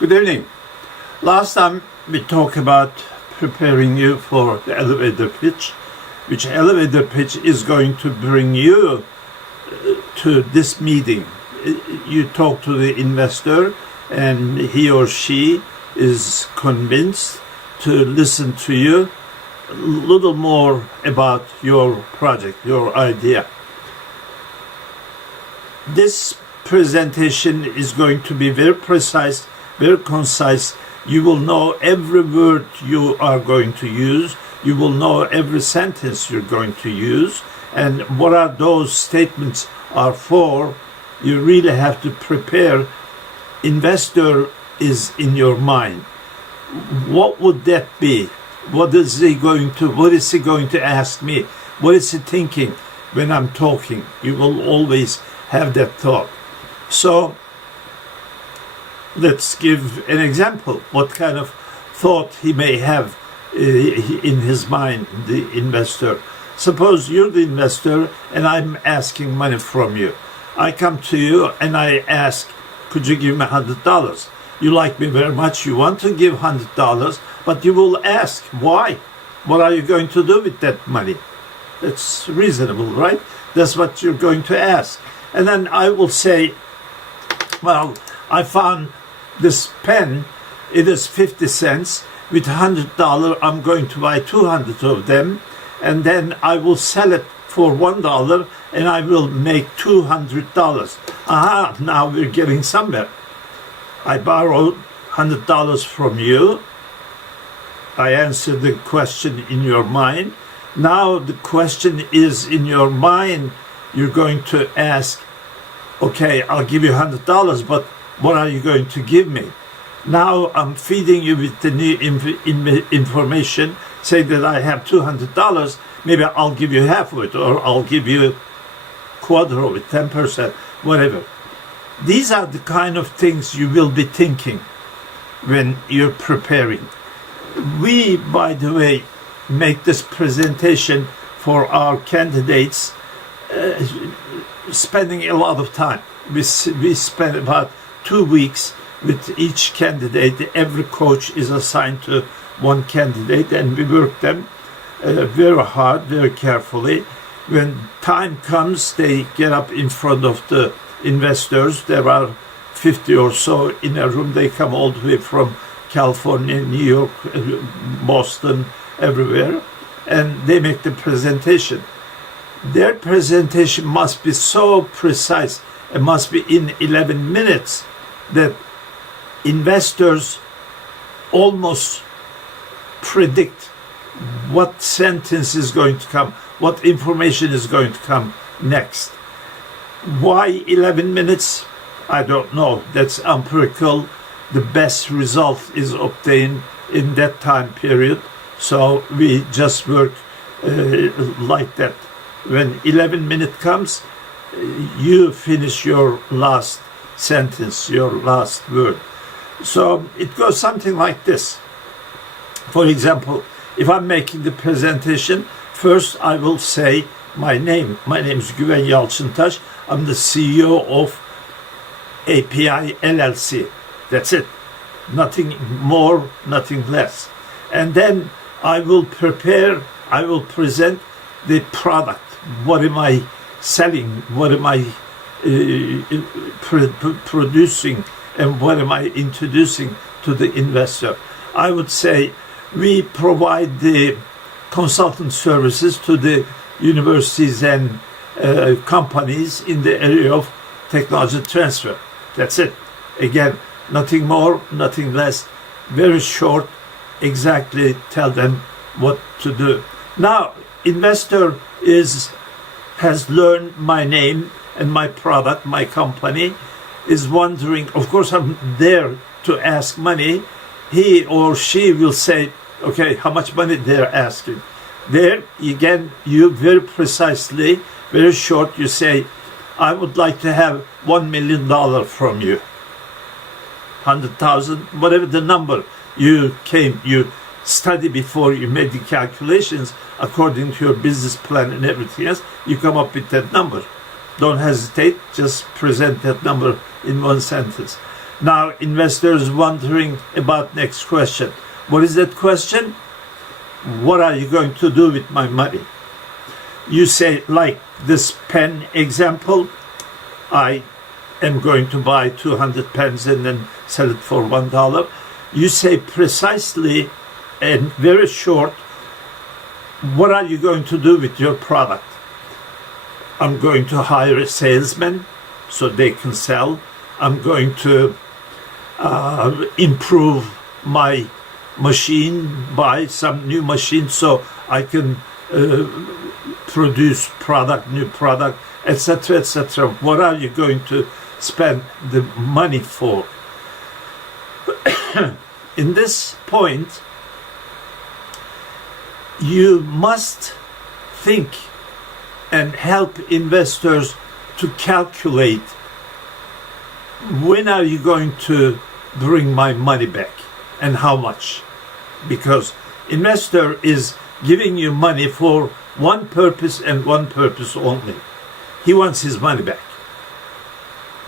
Good evening. Last time we talked about preparing you for the elevator pitch, which elevator pitch is going to bring you to this meeting. You talk to the investor and he or she is convinced to listen to you a little more about your project, your idea. This presentation is going to be very precise, very concise. You will know every word you are going to use. You will know every sentence you're going to use. And what are those statements are for, you really have to prepare. Investor is in your mind. What would that be? What is he going to ask me? What is he thinking when I'm talking? You will always have that thought. So let's give an example. What kind of thought he may have in his mind, the investor. Suppose you're the investor and I'm asking money from you. I come to you and I ask, could you give me $100? You like me very much, you want to give $100, but you will ask, why? What are you going to do with that money? That's reasonable, right? That's what you're going to ask. And then I will say, well, I found this pen, it is 50 cents. With $100, I'm going to buy 200 of them, and then I will sell it for $1, and I will make $200. Aha, now we're getting somewhere. I borrowed $100 from you. I answered the question in your mind. Now the question is in your mind. You're going to ask, okay, I'll give you $100, but what are you going to give me? Now I'm feeding you with the new information, say that I have $200, maybe I'll give you half of it, or I'll give you quarter of it, 10%, whatever. These are the kind of things you will be thinking when you're preparing. We, by the way, make this presentation for our candidates spending a lot of time. We spend about 2 weeks with each candidate. Every coach is assigned to one candidate and we work them very hard, very carefully. When time comes, they get up in front of the investors. There are 50 or so in a room. They come all the way from California, New York, Boston, everywhere, and they make the presentation. Their presentation must be so precise, it must be in 11 minutes that investors almost predict what sentence is going to come, what information is going to come next. Why 11 minutes? I don't know. That's empirical. The best result is obtained in that time period. So we just work like that. When 11 minutes comes, you finish your last sentence, your last word. So it goes something like this. For example, if I'm making the presentation, first I will say my name. My name is Guven Yalcintas. I'm the CEO of API LLC. That's it. Nothing more, nothing less. And then I will present the product. What am I selling? What am I producing? And what am I introducing to the investor? I would say we provide the consultant services to the universities and companies in the area of technology transfer. That's it. Again, nothing more, nothing less. Very short, exactly tell them what to do. Now, investor has learned my name and my product, my company, is wondering, of course I'm there to ask money. He or she will say, okay, how much money they're asking. There, again, you very precisely, very short, you say, I would like to have $1 million from you. 100,000, whatever the number you study before you made the calculations according to your business plan and everything else, you come up with that number. Don't hesitate, just present that number in one sentence. Now investors wondering about next question. What is that question? What are you going to do with my money? You say, like this pen example, I am going to buy 200 pens and then sell it for $1. You say precisely and very short, what are you going to do with your product? I'm going to hire a salesman so they can sell. I'm going to improve my machine, buy some new machine so I can produce new product, etc., etc. What are you going to spend the money for? In this point, you must think and help investors to calculate, when are you going to bring my money back and how much? Because investor is giving you money for one purpose and one purpose only. He wants his money back.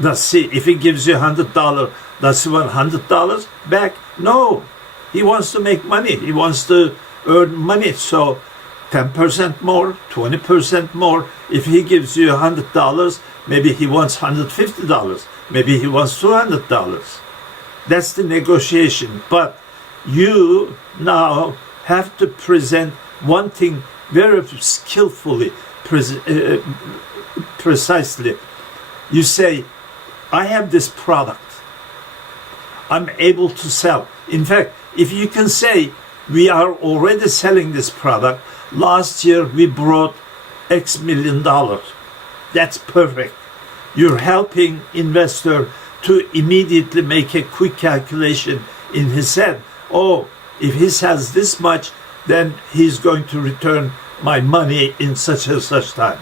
Does he, if he gives you $100, does he want $100 back? No. He wants to make money. He wants to earn money. So 10% more, 20% more. If he gives you $100, maybe he wants $150. Maybe he wants $200. That's the negotiation. But you now have to present one thing very skillfully, precisely. You say, I have this product. I'm able to sell. In fact, if you can say, we are already selling this product. Last year we brought X million dollars. That's perfect. You're helping investor to immediately make a quick calculation in his head. Oh, if he sells this much, then he's going to return my money in such and such time.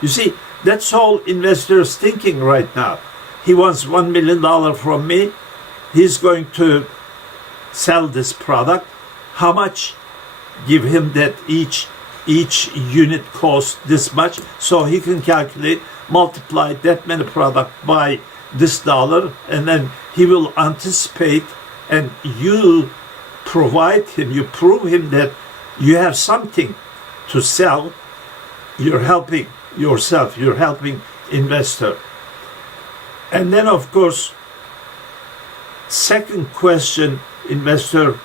You see, that's all investors thinking right now. He wants $1 million from me. He's going to sell this product. How much? Give him that each unit costs this much, so he can calculate, multiply that many product by this dollar, and then he will anticipate, and you provide him, you prove him that you have something to sell. You're helping yourself, you're helping investor. And then of course, second question investor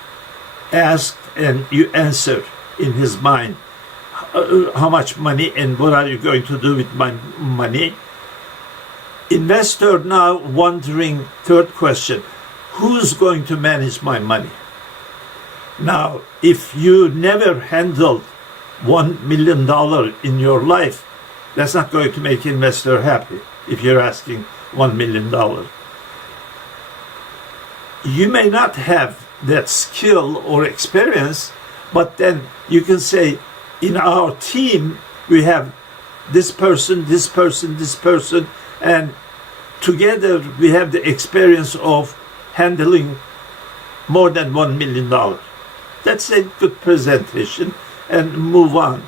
asked and you answer in his mind, how much money and what are you going to do with my money? Investor now wondering, third question, who's going to manage my money? Now, if you never handled $1 million in your life, that's not going to make investor happy if you're asking $1 million. You may not have that skill or experience, but then you can say, in our team, we have this person, this person, this person, and together we have the experience of handling more than $1 million. That's a good presentation, and move on.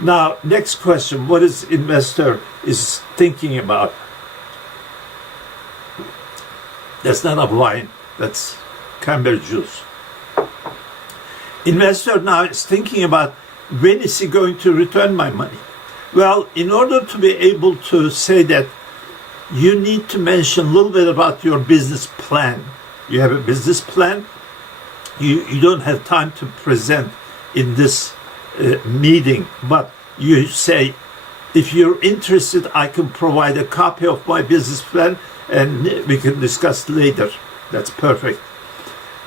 Now, next question, what is investor is thinking about? That's not a wine, that's cranberry juice. Investor now is thinking about, when is he going to return my money? Well, in order to be able to say that, you need to mention a little bit about your business plan. You have a business plan. You don't have time to present in this meeting, but you say, if you're interested, I can provide a copy of my business plan and we can discuss later. That's perfect.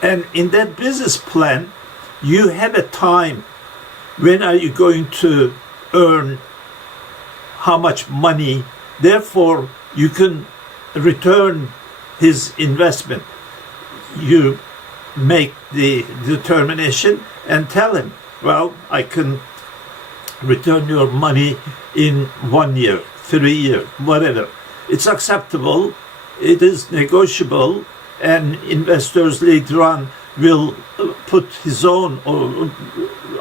And in that business plan, you have a time. When are you going to earn how much money? Therefore, you can return his investment. You make the determination and tell him, well, I can return your money in 1 year, 3 years, whatever. It's acceptable, it is negotiable, and investors later on will put his own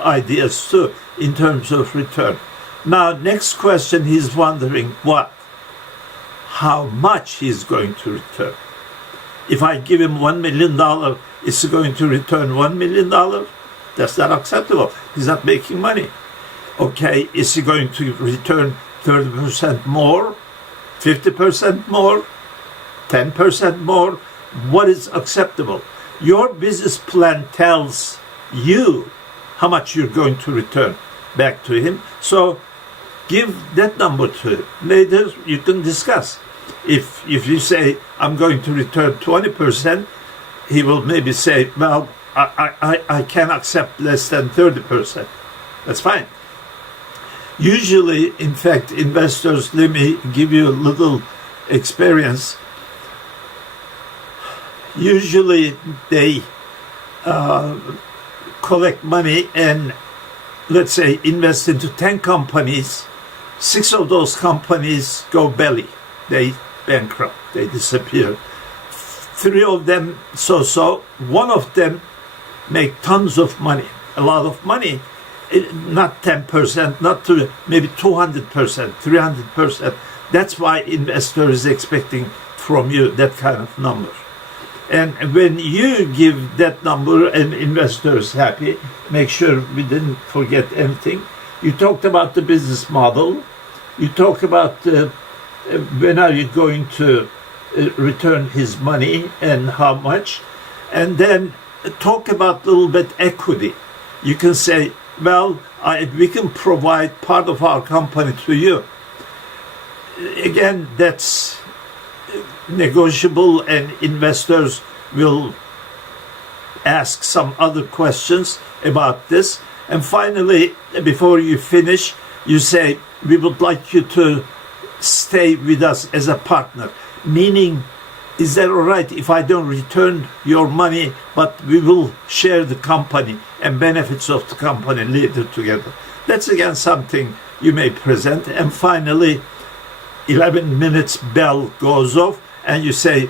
ideas too in terms of return. Now, next question, he's wondering what? How much he's going to return. If I give him $1 million, is he going to return $1 million? That's not acceptable. He's not making money. Okay, is he going to return 30% more, 50% more, 10% more? What is acceptable? Your business plan tells you how much you're going to return back to him. So give that number to him. Later you can discuss. If you say, I'm going to return 20%, he will maybe say, well, I can accept less than 30%. That's fine. Usually, in fact, investors, let me give you a little experience. Usually they collect money and, let's say, invest into 10 companies. 6 of those companies go belly. They bankrupt. They disappear. 3 of them so-so. 1 of them make tons of money, a lot of money. Not 10%, not to maybe 200%, 300%. That's why investor is expecting from you that kind of number. And when you give that number and investor is happy, make sure we didn't forget anything. You talked about the business model. You talk about when are you going to return his money and how much. And then talk about a little bit equity. You can say, well, we can provide part of our company to you. Again, that's negotiable, and investors will ask some other questions about this. And finally, before you finish, you say, we would like you to stay with us as a partner. Meaning, is that all right if I don't return your money, but we will share the company and benefits of the company later together? That's again something you may present. And finally, 11 minutes bell goes off and you say,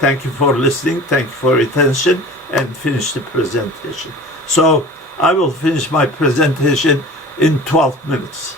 thank you for listening, thank you for your attention, and finish the presentation. So I will finish my presentation in 12 minutes.